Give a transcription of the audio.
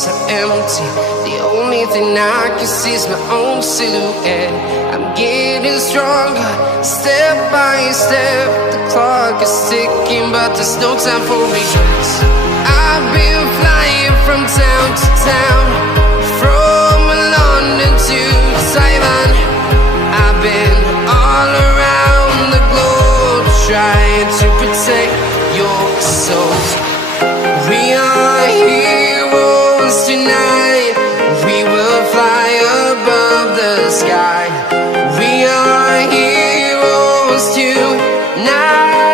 so empty. The only thing I can see is my own silhouette. I'm getting stronger, step by step. The clock is ticking, but there's no time for regrets. I've been flying from town to town, from London to Taiwan. I've been all around the globe, trying to protect your soul. We are heroes tonight. We will fly above the sky. We are heroes tonight.